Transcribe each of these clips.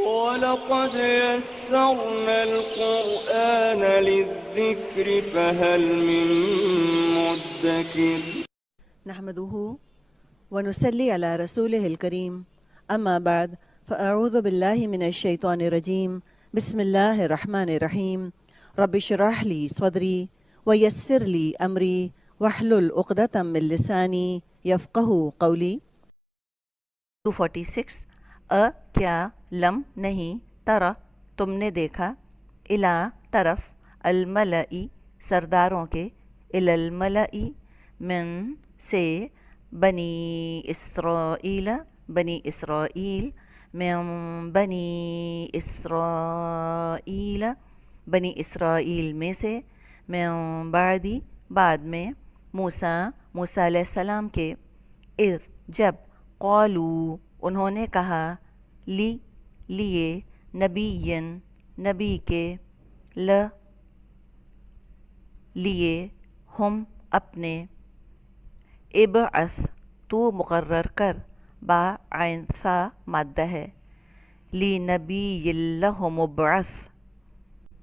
وَلَقَدْ يَسَّرْنَا الْقُرْآنَ لِلذِّكْرِ فَهَلْ مِن مُّدَّكِرٍ نحمده ونصلي على رسوله الكريم أما بعد فأعوذ بالله من الشيطان الرجيم بسم الله الرحمن الرحيم رب اشرح لي صدري ويسر لي أمري واحلل عقدة من لساني يفقهوا قولي 246 کیا لم نہیں ترى تم نے دیکھا الا طرف الملئی سرداروں کے الی الملئی من سے بنی اسرائیل بنی اسرائیل من بنی اسرائیل بنی اسرائیل میں سے من بعدی بعد میں موسیٰ موسیٰ علیہ السلام کے اذ جب قالو انہوں نے کہا لیے نبیٍ نبی کے لیے ہم اپنے ابعث تو مقرر کر با عین سا مادہ ہے لی نبی لہم ابعث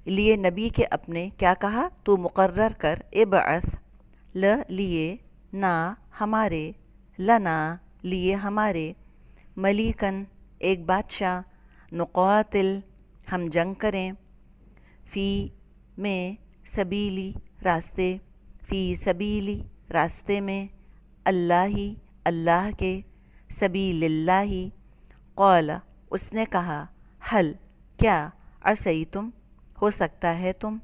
لیے نبی کے اپنے کیا کہا تو مقرر کر ابعث لیے نا ہمارے لنا لیے ہمارے ملیکن ایک بادشاہ نقاتل ہم جنگ کریں فی میں سبیلی راستے فی سبیلی راستے میں اللہ کے سبیل اللہ قال اس نے کہا حل کیا عصیتم ہو سکتا ہے تم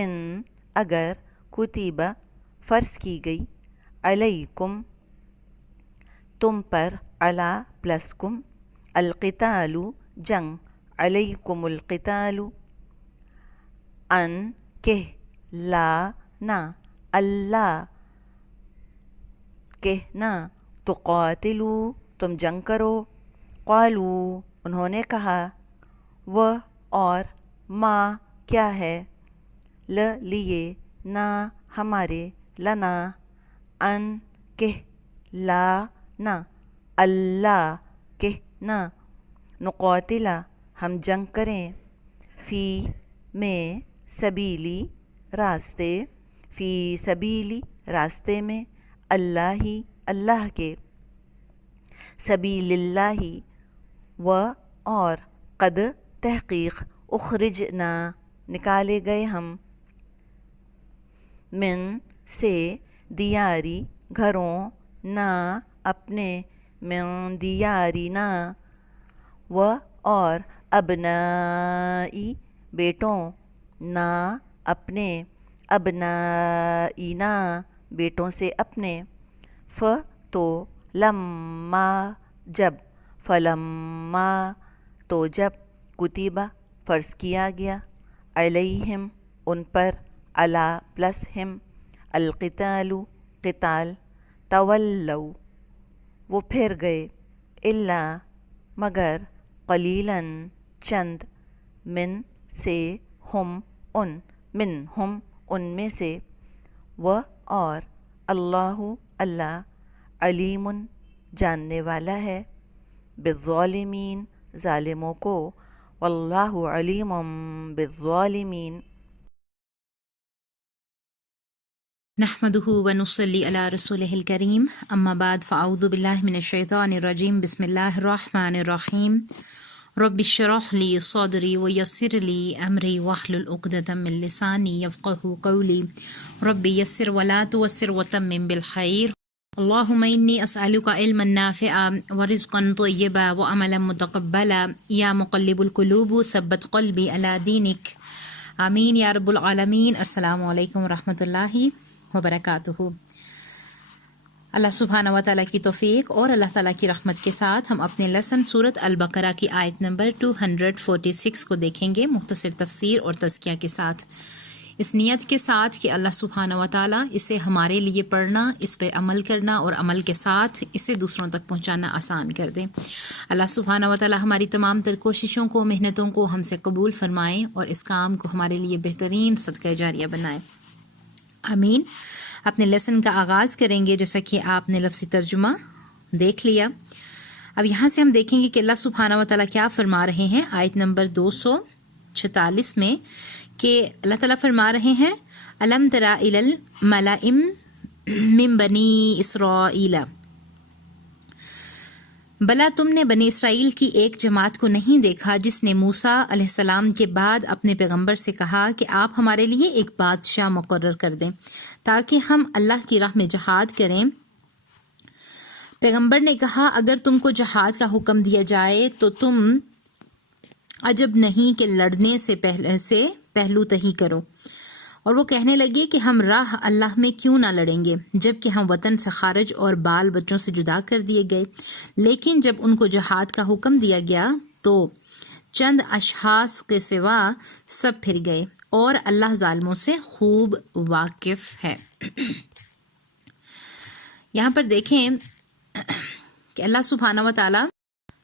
ان اگر کتیبہ فرض کی گئی علیکم تم پر علا پلس کم القتال جنگ علیکم القتال ان کہ لا نہ اللہ کہنا تقاتلو تم جنگ کرو قالو انہوں نے کہا وہ اور ما کیا ہے لیے نہ ہمارے لنا ان کہ لا نہ اللہ کہنا نقاتلہ ہم جنگ کریں فی میں سبیلی راستے فی سبیلی راستے میں اللہ کے سبیل اللہ و اور قد تحقیق اخرجنا نکالے گئے ہم من سے دیاری گھروں نا اپنے من دیارنا و اور ابنائی بیٹوں نا اپنے ابنائینا بیٹوں سے اپنے تو لما جب فلما تو جب کتیبہ فرض کیا گیا علیہم ان پر علا پلس ہم القتال قتال تولو وہ پھر گئے الا مگر قلیلاً چند من سے ہم ان من ہم ان میں سے و اور اللہ علیم جاننے والا ہے بالظالمین ظالموں کو واللہ علیم بالظالمین نحمده ونصلي على رسوله الكريم اما بعد فاعوذ بالله من الشيطان الرجيم بسم الله الرحمن الرحيم رب اشرح لي صدري ويسر لي امري واحلل عقدة من لساني يفقهوا قولي رب يسر ولا تعسر وتمم بالخير اللهم اني اسالك علما نافعا ورزقا طيبا وعملا متقبلا يا مقلب القلوب ثبت قلبي على دينك آمین یا رب العالمین. السلام علیکم ورحمۃ اللہ وبرکاتہ. اللہ سبحانہ و تعالیٰ کی توفیق اور اللہ تعالیٰ کی رحمت کے ساتھ ہم اپنے لیسن سورۃ البقرہ کی آیت نمبر 246 کو دیکھیں گے مختصر تفسیر اور تزکیہ کے ساتھ، اس نیت کے ساتھ کہ اللہ سبحانہ و تعالیٰ اسے ہمارے لیے پڑھنا، اس پہ عمل کرنا اور عمل کے ساتھ اسے دوسروں تک پہنچانا آسان کر دیں. اللہ سبحانہ و تعالیٰ ہماری تمام تر کوششوں کو، محنتوں کو ہم سے قبول فرمائیں اور اس کام کو ہمارے لیے بہترین صدقہ جاریہ بنائیں. آمین. اپنے لیسن کا آغاز کریں گے جیسا کہ آپ نے لفظی ترجمہ دیکھ لیا. اب یہاں سے ہم دیکھیں گے کہ اللہ سبحانہ و تعالیٰ کیا فرما رہے ہیں آیت نمبر 246 میں، کہ اللہ تعالیٰ فرما رہے ہیں الم تری الی الملأ من بنی اسرائیل، بلا تم نے بنی اسرائیل کی ایک جماعت کو نہیں دیکھا جس نے موسیٰ علیہ السلام کے بعد اپنے پیغمبر سے کہا کہ آپ ہمارے لیے ایک بادشاہ مقرر کر دیں تاکہ ہم اللہ کی راہ میں جہاد کریں۔ پیغمبر نے کہا اگر تم کو جہاد کا حکم دیا جائے تو تم عجب نہیں کہ لڑنے سے پہلو تہی کرو، اور وہ کہنے لگے کہ ہم راہ اللہ میں کیوں نہ لڑیں گے جبکہ ہم وطن سے خارج اور بال بچوں سے جدا کر دیے گئے۔ لیکن جب ان کو جہاد کا حکم دیا گیا تو چند اشخاص کے سوا سب پھر گئے، اور اللہ ظالموں سے خوب واقف ہے۔ یہاں پر دیکھیں کہ اللہ سبحانہ و تعالی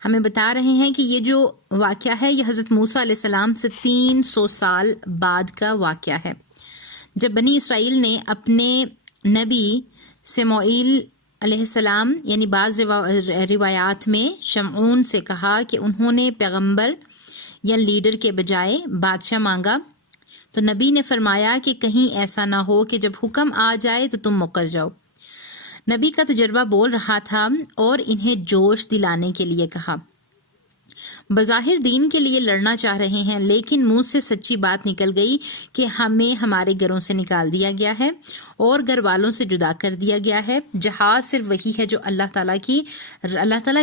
ہمیں بتا رہے ہیں کہ یہ جو واقعہ ہے یہ حضرت موسیٰ علیہ السلام سے 300 سال بعد کا واقعہ ہے، جب بنی اسرائیل نے اپنے نبی سموئیل علیہ السلام یعنی بعض روایات میں شمعون سے کہا کہ انہوں نے پیغمبر یا لیڈر کے بجائے بادشاہ مانگا، تو نبی نے فرمایا کہ کہیں ایسا نہ ہو کہ جب حکم آ جائے تو تم مکر جاؤ۔ نبی کا تجربہ بول رہا تھا اور انہیں جوش دلانے کے لیے کہا، بظاہر دین کے لیے لڑنا چاہ رہے ہیں لیکن منہ سے سچی بات نکل گئی کہ ہمیں ہمارے گھروں سے نکال دیا گیا ہے اور گھر والوں سے جدا کر دیا گیا ہے۔ جہاد صرف وہی ہے جو اللہ تعالیٰ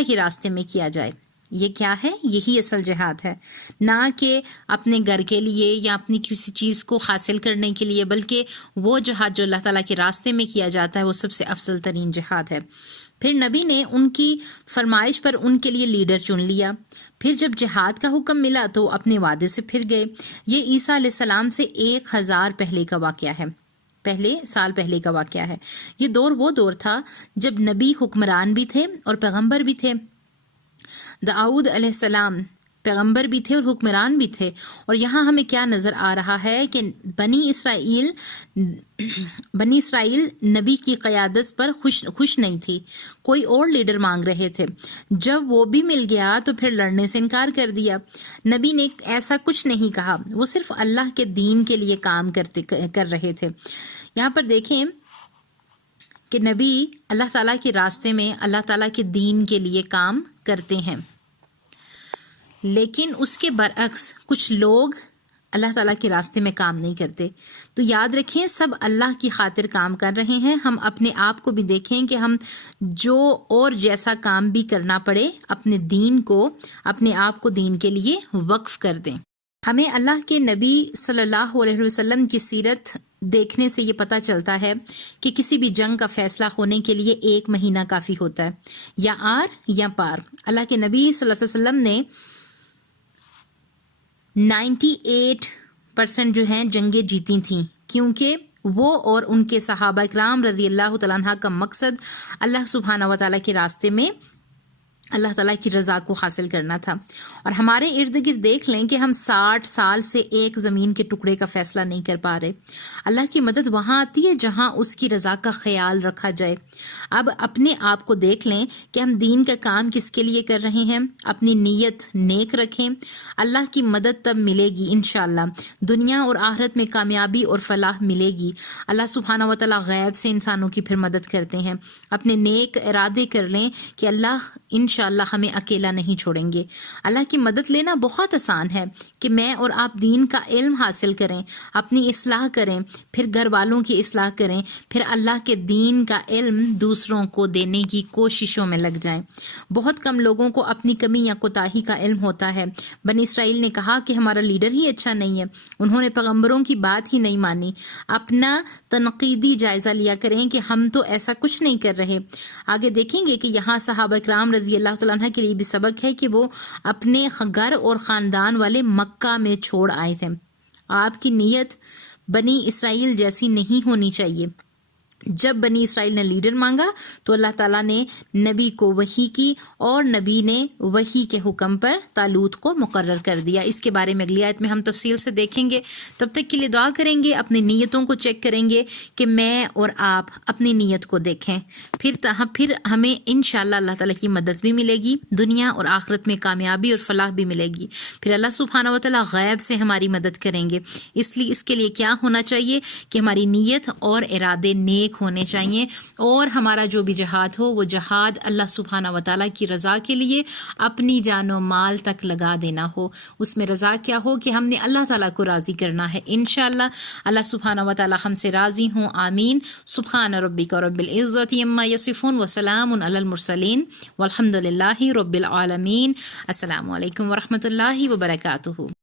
کی راستے میں کیا جائے۔ یہ کیا ہے؟ یہی اصل جہاد ہے، نہ کہ اپنے گھر کے لیے یا اپنی کسی چیز کو حاصل کرنے کے لیے، بلکہ وہ جہاد جو اللہ تعالیٰ کے راستے میں کیا جاتا ہے وہ سب سے افضل ترین جہاد ہے۔ پھر نبی نے ان کی فرمائش پر ان کے لیے لیڈر چن لیا۔ پھر جب جہاد کا حکم ملا تو اپنے وعدے سے پھر گئے۔ یہ عیسیٰ علیہ السلام سے 1000 پہلے کا واقعہ ہے، سال پہلے کا واقعہ ہے۔ یہ دور وہ دور تھا جب نبی حکمران بھی تھے اور پیغمبر بھی تھے۔ داؤد علیہ السلام پیغمبر بھی تھے اور حکمران بھی تھے، اور یہاں ہمیں کیا نظر آ رہا ہے کہ بنی اسرائیل نبی کی قیادت پر خوش نہیں تھی، کوئی اور لیڈر مانگ رہے تھے۔ جب وہ بھی مل گیا تو پھر لڑنے سے انکار کر دیا۔ نبی نے ایسا کچھ نہیں کہا، وہ صرف اللہ کے دین کے لیے کام کر رہے تھے۔ یہاں پر دیکھیں کہ نبی اللہ تعالیٰ کے راستے میں اللہ تعالیٰ کے دین کے لیے کام کرتے ہیں، لیکن اس کے برعکس کچھ لوگ اللہ تعالیٰ کے راستے میں کام نہیں کرتے۔ تو یاد رکھیں سب اللہ کی خاطر کام کر رہے ہیں۔ ہم اپنے آپ کو بھی دیکھیں کہ ہم جو اور جیسا کام بھی کرنا پڑے اپنے دین کو، اپنے آپ کو دین کے لیے وقف کر دیں۔ ہمیں اللہ کے نبی صلی اللہ علیہ وسلم کی سیرت دیکھنے سے یہ پتہ چلتا ہے کہ کسی بھی جنگ کا فیصلہ ہونے کے لیے 1 مہینہ کافی ہوتا ہے، یا آر یا پار۔ اللہ کے نبی صلی اللہ علیہ وسلم نے 98% جو ہیں جنگیں جیتی تھیں، کیونکہ وہ اور ان کے صحابہ اکرام رضی اللہ تعالیٰ عنہ کا مقصد اللہ سبحانہ و تعالیٰ کے راستے میں اللہ تعالیٰ کی رضا کو حاصل کرنا تھا۔ اور ہمارے ارد گرد دیکھ لیں کہ ہم 60 سال سے ایک زمین کے ٹکڑے کا فیصلہ نہیں کر پا رہے۔ اللہ کی مدد وہاں آتی ہے جہاں اس کی رضا کا خیال رکھا جائے۔ اب اپنے آپ کو دیکھ لیں کہ ہم دین کا کام کس کے لیے کر رہے ہیں، اپنی نیت نیک رکھیں، اللہ کی مدد تب ملے گی انشاءاللہ، دنیا اور آخرت میں کامیابی اور فلاح ملے گی۔ اللہ سبحانہ و تعالیٰ غیب سے انسانوں کی پھر مدد کرتے ہیں۔ اپنے نیک ارادے کر لیں کہ اللہ انشاءاللہ ہمیں اکیلا نہیں چھوڑیں گے۔ اللہ کی مدد لینا بہت آسان ہے کہ میں اور آپ دین کا علم حاصل کریں، اپنی اصلاح کریں، پھر گھر والوں کی اصلاح کریں، پھر اللہ کے دین کا علم دوسروں کو دینے کی کوششوں میں لگ جائیں۔ بہت کم لوگوں کو اپنی کمی یا کوتاہی کا علم ہوتا ہے۔ بنی اسرائیل نے کہا کہ ہمارا لیڈر ہی اچھا نہیں ہے، انہوں نے پیغمبروں کی بات ہی نہیں مانی۔ اپنا تنقیدی جائزہ لیا کریں کہ ہم تو ایسا کچھ نہیں کر رہے۔ آگے دیکھیں گے کہ یہاں صحابہ کرام رضی اللہ تعالیٰ عنہ کے لیے بھی سبق ہے کہ وہ اپنے گھر اور خاندان والے مکہ میں چھوڑ آئے تھے۔ آپ کی نیت بنی اسرائیل جیسی نہیں ہونی چاہیے۔ جب بنی اسرائیل نے لیڈر مانگا تو اللہ تعالیٰ نے نبی کو وحی کی اور نبی نے وحی کے حکم پر طالوت کو مقرر کر دیا. اس کے بارے میں اگلی آیت میں ہم تفصیل سے دیکھیں گے. تب تک کے لیے دعا کریں گے، اپنی نیتوں کو چیک کریں گے کہ میں اور آپ اپنی نیت کو دیکھیں، پھر ہمیں انشاءاللہ اللہ تعالیٰ کی مدد بھی ملے گی، دنیا اور آخرت میں کامیابی اور فلاح بھی ملے گی. پھر اللہ سبحانہ و تعالیٰ غیب سے ہماری مدد کریں گے. اس کے لیے کیا ہونا چاہیے کہ ہماری نیت اور ارادے نیک ہونے چاہیے، اور ہمارا جو بھی جہاد ہو وہ جہاد اللہ سبحانہ و تعالیٰ کی رضا کے لیے اپنی جان و مال تک لگا دینا ہو. اس میں رضا کیا ہو کہ ہم نے اللہ تعالیٰ کو راضی کرنا ہے. انشاءاللہ اللہ سبحانہ و تعالیٰ ہم سے راضی ہوں. آمین. سبحان ربک رب العزت عما یصفون وسلام علی المرسلین والحمد للہ رب العالمین. السلام علیکم ورحمۃ اللہ وبرکاتہ.